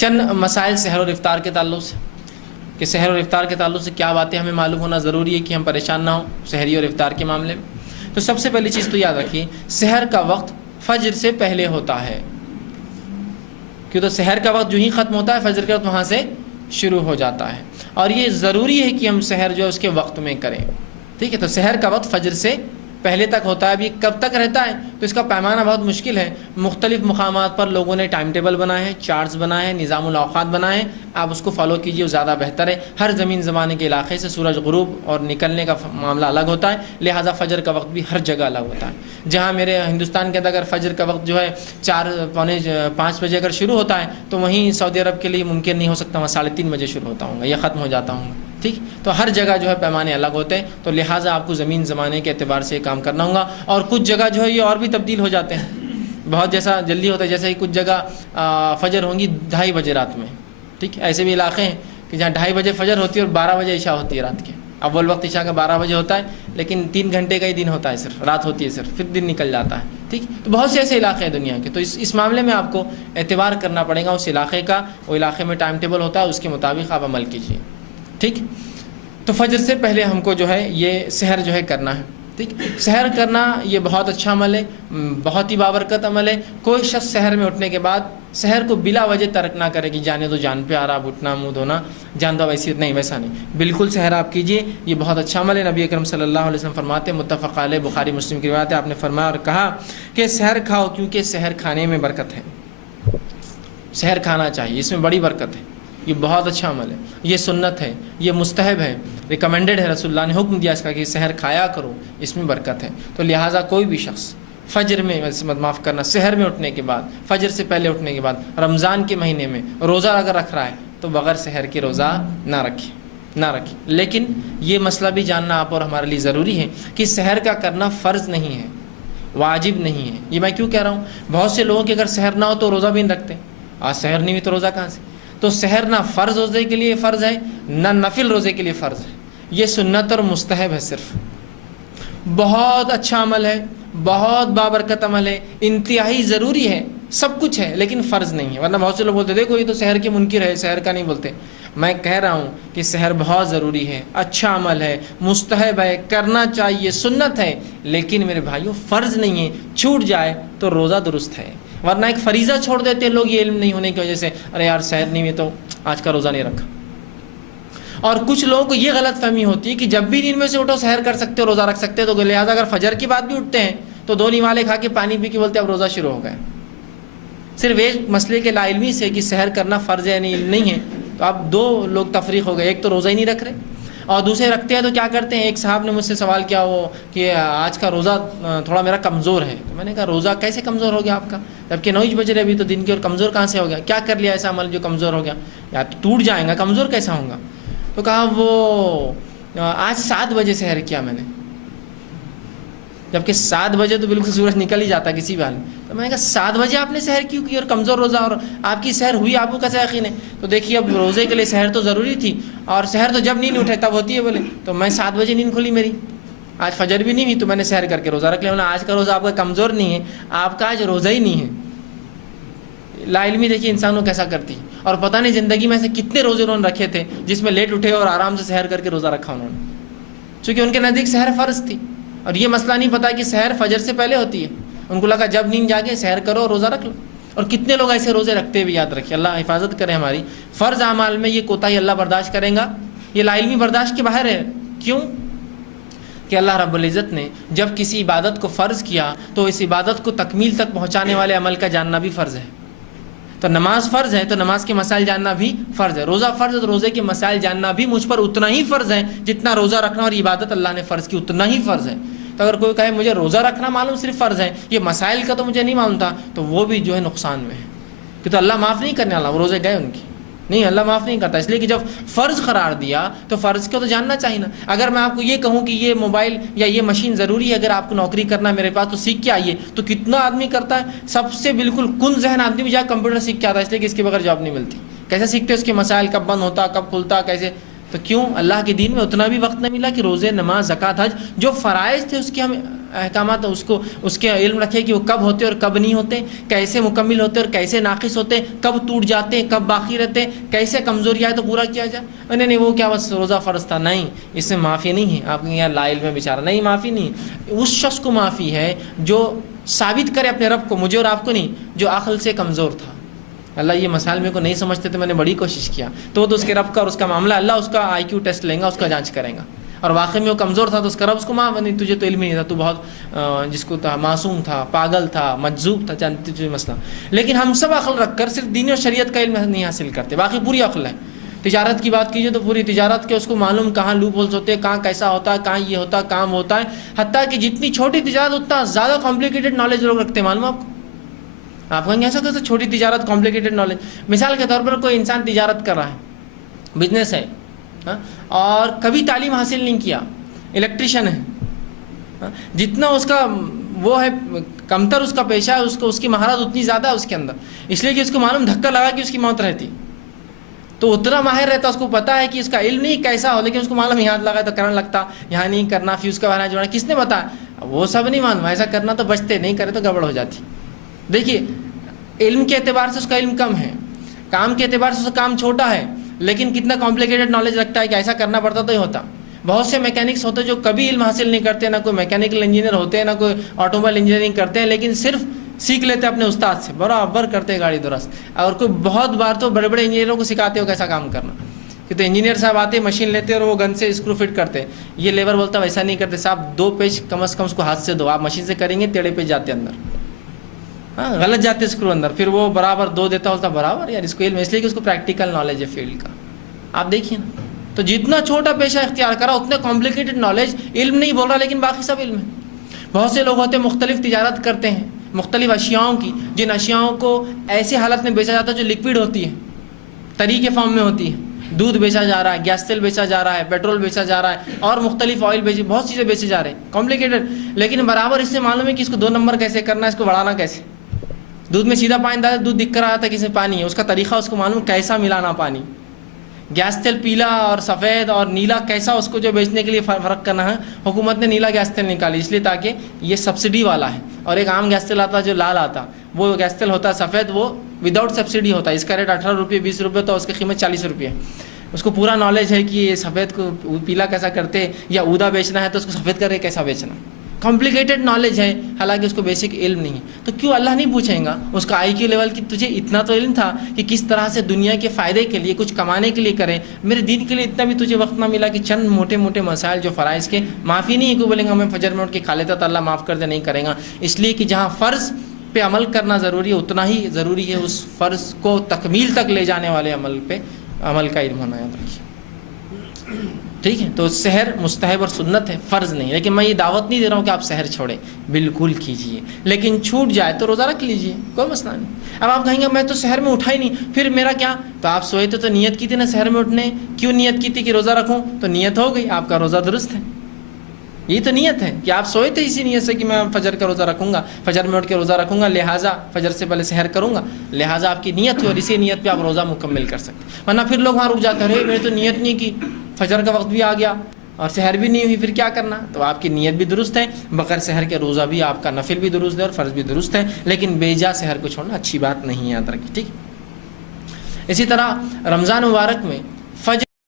چند مسائل سحر اور افطار کے تعلق سے، کہ سحر اور افطار کے تعلق سے کیا باتیں ہمیں معلوم ہونا ضروری ہے کہ ہم پریشان نہ ہوں سحری اور افطار کے معاملے میں۔ تو سب سے پہلی چیز تو یاد رکھیے، سحر کا وقت فجر سے پہلے ہوتا ہے، کیوں تو سحر کا وقت جو ہی ختم ہوتا ہے فجر کا وقت وہاں سے شروع ہو جاتا ہے، اور یہ ضروری ہے کہ ہم سحر جو ہے اس کے وقت میں کریں، ٹھیک ہے۔ تو سحر کا وقت فجر سے پہلے تک ہوتا ہے۔ اب یہ کب تک رہتا ہے تو اس کا پیمانہ بہت مشکل ہے، مختلف مقامات پر لوگوں نے ٹائم ٹیبل بنائے ہیں، چارٹس بنائے ہیں، نظام الاوقات بنائے ہیں، آپ اس کو فالو کیجیے، وہ زیادہ بہتر ہے۔ ہر زمین زمانے کے علاقے سے سورج غروب اور نکلنے کا معاملہ الگ ہوتا ہے، لہٰذا فجر کا وقت بھی ہر جگہ الگ ہوتا ہے۔ جہاں میرے ہندوستان کے اندر اگر فجر کا وقت جو ہے 4 پونے 5 بجے اگر شروع ہوتا ہے تو وہیں سعودی عرب کے لیے ممکن نہیں ہو سکتا، وہاں 3:30 بجے شروع ہوتا ہوں گا یا ختم ہو جاتا ہوں گا، ٹھیک۔ تو ہر جگہ جو ہے پیمانے الگ ہوتے ہیں، تو لہٰذا آپ کو زمین زمانے کے اعتبار سے یہ کام کرنا ہوگا۔ اور کچھ جگہ جو ہے یہ اور بھی تبدیل ہو جاتے ہیں، بہت جیسا جلدی ہوتا ہے، جیسے کچھ جگہ فجر ہوں گی 2:30 بجے رات میں، ٹھیک۔ ایسے بھی علاقے ہیں کہ جہاں 2:30 بجے فجر ہوتی ہے اور 12 بجے عشاء ہوتی ہے رات کے۔ اول وقت عشاء کا 12 بجے ہوتا ہے، لیکن 3 گھنٹے کا ہی دن ہوتا ہے، صرف رات ہوتی ہے صرف، پھر دن نکل جاتا ہے، ٹھیک۔ تو بہت سے ایسے علاقے ہیں دنیا کے، تو اس معاملے میں آپ کو اعتبار کرنا پڑے گا اس علاقے کا، وہ علاقے میں ٹائم ٹیبل ہوتا ہے، اس کے مطابق آپ عمل کیجیے، ٹھیک۔ تو فجر سے پہلے ہم کو جو ہے یہ سحر جو ہے کرنا ہے، ٹھیک۔ سحر کرنا یہ بہت اچھا عمل ہے، بہت ہی بابرکت عمل ہے۔ کوئی شخص سحر میں اٹھنے کے بعد سحر کو بلا وجہ ترک نہ کرے کہ جانے دو، جان پہ آ رہا، اب اٹھنا منہ دھونا جان دو، ویسی نہیں، ویسا نہیں، بالکل سحر آپ کیجیے، یہ بہت اچھا عمل ہے۔ نبی اکرم صلی اللہ علیہ وسلم فرماتے ہیں، متفق علیہ، بخاری مسلم کی روایت ہے، آپ نے فرمایا اور کہا کہ سحر کھاؤ کیونکہ سحر کھانے میں برکت ہے، سحر کھانا چاہیے، اس میں بڑی برکت ہے، یہ بہت اچھا عمل ہے، یہ سنت ہے، یہ مستحب ہے، ریکمینڈڈ ہے، رسول اللہ نے حکم دیا اس کا کہ سحر کھایا کرو، اس میں برکت ہے۔ تو لہٰذا کوئی بھی شخص فجر میں، معاف کرنا، سحر میں اٹھنے کے بعد، فجر سے پہلے اٹھنے کے بعد، رمضان کے مہینے میں روزہ اگر رکھ رہا ہے تو بغیر سحر کے روزہ نہ رکھے۔ لیکن یہ مسئلہ بھی جاننا آپ اور ہمارے لیے ضروری ہے کہ سحر کا کرنا فرض نہیں ہے، واجب نہیں ہے۔ یہ میں کیوں کہہ رہا ہوں، بہت سے لوگوں کے اگر سحر نہ ہو تو روزہ بھی نہیں رکھتے، آج سحر نہیں ہوئی تو روزہ کہاں سے؟ تو سحر نہ فرض روزے کے لیے فرض ہے، نہ نفل روزے کے لیے فرض ہے، یہ سنت اور مستحب ہے، صرف بہت اچھا عمل ہے، بہت بابرکت عمل ہے، انتہائی ضروری ہے، سب کچھ ہے، لیکن فرض نہیں ہے۔ ورنہ بہت سے لوگ بولتے دیکھو یہ تو سحر کے منکر ہے، سحر کا نہیں بولتے۔ میں کہہ رہا ہوں کہ سحر بہت ضروری ہے، اچھا عمل ہے، مستحب ہے، کرنا چاہیے، سنت ہے، لیکن میرے بھائیوں فرض نہیں ہے، چھوٹ جائے تو روزہ درست ہے۔ ورنہ ایک فریضہ چھوڑ دیتے ہیں لوگ، یہ علم نہیں ہونے کی وجہ سے، ارے یار سحر نہیں ہوئی تو آج کا روزہ نہیں رکھا۔ اور کچھ لوگوں کو یہ غلط فہمی ہوتی ہے کہ جب بھی نیند میں سے اٹھو سحر کر سکتے ہو، روزہ رکھ سکتے ہو، تو لہٰذا اگر فجر کی بات بھی اٹھتے ہیں تو 2 نوالے کھا کے پانی پی کے بولتے اب روزہ شروع ہو گیا، صرف ایک مسئلے کے لا علمی سے کہ سحر کرنا فرض ہے نہیں ہے، تو اب 2 لوگ تفریق ہو گئے، ایک تو روزہ ہی نہیں رکھ رہے اور دوسرے رکھتے ہیں تو کیا کرتے ہیں۔ ایک صاحب نے مجھ سے سوال کیا وہ کہ آج کا روزہ تھوڑا میرا کمزور ہے، تو میں نے کہا روزہ کیسے کمزور ہو گیا آپ کا، جبکہ 9 بج رہے ابھی تو دن کے، اور کمزور کہاں سے ہو گیا، کیا کر لیا ایسا عمل جو کمزور ہو گیا، یا تو ٹوٹ جائیں گا، کمزور کیسا ہوں گا؟ تو کہا وہ آج 7 بجے سحر کیا میں نے، جبکہ 7 بجے تو بالکل سورج نکل ہی جاتا کسی بھی حال میں۔ تو میں نے کہا 7 بجے آپ نے سحر کیوں کی اور کمزور روزہ، اور آپ کی سحر ہوئی، آپ کو کیسا یقین ہے؟ تو دیکھیے اب روزے کے لیے سحر تو ضروری تھی، اور سحر تو جب نیند اٹھے تب ہوتی ہے، بولے تو میں 7 بجے نیند کھلی میری، آج فجر بھی نہیں ہوئی تو میں نے سحر کر کے روزہ رکھ لیا۔ آج کا روزہ آپ کا کمزور نہیں ہے، آپ کا آج روزہ ہی نہیں ہے۔ لا علمی دیکھیے انسان کو کیسا کرتی ہے، اور پتہ نہیں زندگی میں سے کتنے روزے انہوں نے رکھے تھے جس میں لیٹ اٹھے اور آرام سے سحر کر کے روزہ رکھا انہوں نے، چونکہ ان کے نزدیک سحر فرض تھی، اور یہ مسئلہ نہیں پتا کہ سحر فجر سے پہلے ہوتی ہے، ان کو لگا جب نیند جاگے سحر کرو اور روزہ رکھ لو۔ اور کتنے لوگ ایسے روزے رکھتے بھی، یاد رکھیے، اللہ حفاظت کرے ہماری۔ فرض اعمال میں یہ کوتاہی اللہ برداشت کرے گا، یہ لا علمی برداشت کے باہر ہے۔ کیوں؟ کہ اللہ رب العزت نے جب کسی عبادت کو فرض کیا تو اس عبادت کو تکمیل تک پہنچانے والے عمل کا جاننا بھی فرض ہے۔ تو نماز فرض ہے تو نماز کے مسائل جاننا بھی فرض ہے، روزہ فرض ہے تو روزے کے مسائل جاننا بھی مجھ پر اتنا ہی فرض ہے جتنا روزہ رکھنا اور عبادت اللہ نے فرض کی اتنا ہی فرض ہے۔ تو اگر کوئی کہے مجھے روزہ رکھنا معلوم صرف فرض ہے، یہ مسائل کا تو مجھے نہیں معلوم تھا، تو وہ بھی جو ہے نقصان میں ہے، کہ تو اللہ معاف نہیں کرنے والا، وہ روزے گئے ان کی نہیں، اللہ معاف نہیں کرتا، اس لیے کہ جب فرض قرار دیا تو فرض کو تو جاننا چاہیے نا۔ اگر میں آپ کو یہ کہوں کہ یہ موبائل یا یہ مشین ضروری ہے اگر آپ کو نوکری کرنا ہے میرے پاس تو سیکھ کے آئیے، تو کتنا آدمی کرتا ہے؟ سب سے بالکل کن ذہن آدمی بھی جا کمپیوٹر سیکھ کے آتا ہے، اس لیے کہ اس کے بغیر جاب نہیں ملتی۔ کیسے سیکھتے اس کے مسائل، کب بند ہوتا، کب کھلتا، کیسے؟ تو کیوں اللہ کے دین میں اتنا بھی وقت نہ ملا کہ روزے، نماز، زکوٰۃ، حج جو فرائض تھے اس کی ہم احکامات اس کے علم رکھے کہ وہ کب ہوتے اور کب نہیں ہوتے، کیسے مکمل ہوتے اور کیسے ناقص ہوتے، کب ٹوٹ جاتے ہیں کب باقی رہتے، کیسے کمزوری آئے تو پورا کیا جائے۔ نہیں وہ کیا بس روزہ فرض تھا، نہیں، اس میں معافی نہیں ہے۔ آپ کے یہاں لا علم ہے بیچارہ، نہیں معافی نہیں، اس شخص کو معافی ہے جو ثابت کرے اپنے رب کو، مجھے اور آپ کو نہیں، جو عقل سے کمزور تھا۔ اللہ یہ مسائل میرے کو نہیں سمجھتے تھے، میں نے بڑی کوشش کیا، تو وہ تو اس کے رب کا اور اس کا معاملہ، اللہ اس کا آئی کیو ٹیسٹ لیں گا، اس کا جانچ کریں گا، اور واقعی میں وہ کمزور تھا تو اس کا رب اس کو معاف نہیں، تجھے تو علم ہی نہیں تھا، تو بہت جس کو تھا معصوم تھا، پاگل تھا، مجذوب تھا، جانتی تجھے مسئلہ۔ لیکن ہم سب عقل رکھ کر صرف دین اور شریعت کا علم نہیں حاصل کرتے، باقی پوری عقل ہے۔ تجارت کی بات کیجیے تو پوری تجارت کے اس کو معلوم کہاں لوپ ہولز ہوتے ہیں، کہاں کیسا ہوتا ہے، کہاں یہ ہوتا ہے، کام ہوتا ہے، حتیٰ کہ جتنی چھوٹی تجارت اتنا زیادہ کمپلیکیٹڈ نالج لوگ رکھتے ہیں، معلوم آپ کو؟ آپ کہیں ایسا کیسے چھوٹی تجارت کمپلیکیٹڈ نالج؟ مثال کے طور پر کوئی انسان تجارت کر رہا ہے، بزنس ہے، اور کبھی تعلیم حاصل نہیں کیا، الیکٹریشین ہے، جتنا اس کا وہ ہے کمتر اس کا پیشہ ہے، اس کی مہارت اتنی زیادہ ہے اس کے اندر، اس لیے کہ اس کو معلوم دھکا لگا کہ اس کی موت رہتی، تو اتنا ماہر رہتا، اس کو پتا ہے کہ اس کا علم نہیں کیسا ہو، لیکن اس کو معلوم یہاں لگا تو کرنٹ لگتا، یہاں نہیں کرنا، فیوز کا بہانا جوڑنا، کس نے بتایا؟ وہ سب نہیں معلوم، ایسا کرنا تو بچتے، نہیں کرے تو گڑبڑ ہو جاتی۔ دیکھیے علم کے اعتبار سے اس کا علم کم ہے، کام کے اعتبار سے اس کا کام چھوٹا ہے، لیکن کتنا کمپلیکیٹڈ نالج رکھتا ہے کہ ایسا کرنا پڑتا تو ہی ہوتا۔ بہت سے میکینکس ہوتے ہیں جو کبھی علم حاصل نہیں کرتے، نہ کوئی میکینیکل انجینئر ہوتے ہیں، نہ کوئی آٹو موبائل انجینئرنگ کرتے ہیں، لیکن صرف سیکھ لیتے اپنے استاد سے، برابر کرتے گاڑی درست۔ اور کوئی بہت بار تو بڑے بڑے انجینئروں کو سکھاتے ہو کیسا کام کرنا، کہ تو انجینئر صاحب آتے مشین لیتے اور وہ گن سے اسکرو فٹ کرتے، یہ لیبر بولتا ویسا نہیں کرتے صاحب، 2 پیچ کم از کم اس کو ہاتھ سے دو، آپ مشین سے کریں گے ٹیڑھے پیچ جاتے اندر، ہاں غلط جاتے اسکرو اندر، پھر وہ برابر 2 دیتا ہوتا برابر، یار اس کو علم، اس لیے کہ اس کو پریکٹیکل نالج ہے فیلڈ کا۔ آپ دیکھیے نا، تو جتنا چھوٹا پیشہ اختیار کرا اتنا کمپلیکیٹڈ نالج، علم نہیں بول رہا لیکن باقی سب علم ہے۔ بہت سے لوگ ہوتے ہیں مختلف تجارت کرتے ہیں مختلف اشیاؤں کی، جن اشیاؤں کو ایسے حالت میں بیچا جاتا ہے جو لیکوڈ ہوتی ہے، تری کے فارم میں ہوتی ہے، دودھ بیچا جا رہا ہے، گیس تیل بیچا جا رہا ہے، پیٹرول بیچا جا رہا ہے، اور مختلف آئل بہت چیزیں بیچے جا رہے ہیں کمپلیکیٹڈ، لیکن برابر اس سے معلوم ہے کہ اس کو 2 نمبر کیسے کرنا ہے، اس کو بڑھانا کیسے۔ دودھ میں سیدھا پانی ڈالا، دودھ دکھ کر آتا ہے کہ اس میں پانی ہے، اس کا طریقہ اس کو معلوم، کیسا ملانا پانی۔ گیس تیل پیلا اور سفید اور نیلا کیسا اس کو جو بیچنے کے لیے فرق کرنا ہے، حکومت نے نیلا گیس تیل نکالی اس لیے تاکہ یہ سبسڈی والا ہے، اور ایک عام گیس تیل آتا جو لال آتا، وہ گیس تیل ہوتا ہے سفید، وہ وداؤٹ سبسڈی ہوتا ہے، اس کا ریٹ 18 روپے 20 روپے، تو اس کی قیمت 40 روپے ہے۔ اس کو پورا نالج ہے کہ یہ سفید کو پیلا کیسا کرتے، یا اودا بیچنا ہے تو اس کو سفید کر کے کیسا بیچنا، کمپلیکیٹڈ نالج ہے، حالانکہ اس کو بیسک علم نہیں ہے۔ تو کیوں اللہ نہیں پوچھیں گا اس کا آئی کیو لیول کہ تجھے اتنا تو علم تھا کہ کس طرح سے دنیا کے فائدے کے لیے کچھ کمانے کے لیے کریں، میرے دین کے لیے اتنا بھی تجھے وقت نہ ملا کہ چند موٹے موٹے مسائل جو فرائض کے معافی نہیں ہے کہ بولیں گا میں فجر میں اٹھ کے کھا لیتا تو اللہ معاف کر دے، نہیں کرے گا، اس لیے کہ جہاں فرض پہ عمل کرنا ضروری ہے اتنا ہی ضروری ہے اس فرض کو تکمیل تک لے جانے والے عمل پہ عمل کا علم ہونا، یاد رکھیے، ٹھیک ہے۔ تو سحر مستحب اور سنت ہے، فرض نہیں، لیکن میں یہ دعوت نہیں دے رہا ہوں کہ آپ سحر چھوڑیں، بالکل کیجئے، لیکن چھوٹ جائے تو روزہ رکھ لیجئے، کوئی مسئلہ نہیں۔ اب آپ کہیں گے میں تو سحر میں اٹھا ہی نہیں، پھر میرا کیا؟ تو آپ سوئے تو نیت کی تھی نا سحر میں اٹھنے، کیوں نیت کی تھی کہ روزہ رکھوں؟ تو نیت ہو گئی، آپ کا روزہ درست ہے، یہ تو نیت ہے کہ آپ سوئے تھے اسی نیت سے کہ میں فجر کا روزہ رکھوں گا، فجر میں اٹھ کے روزہ رکھوں گا، لہٰذا فجر سے پہلے سحر کروں گا، لہٰذا آپ کی نیت ہوئی اور اسی نیت پہ آپ روزہ مکمل کر سکتے۔ ورنہ پھر لوگ وہاں رک جاتے ہیں، میں نے تو نیت نہیں کی، فجر کا وقت بھی آ گیا اور سحر بھی نہیں ہوئی، پھر کیا کرنا؟ تو آپ کی نیت بھی درست ہے، بغیر سحر کے روزہ بھی آپ کا نفل بھی درست ہے اور فرض بھی درست ہے، لیکن بے جا سحر کو چھوڑنا اچھی بات نہیں، یاد رکھیے، ٹھیک۔ اسی طرح رمضان مبارک میں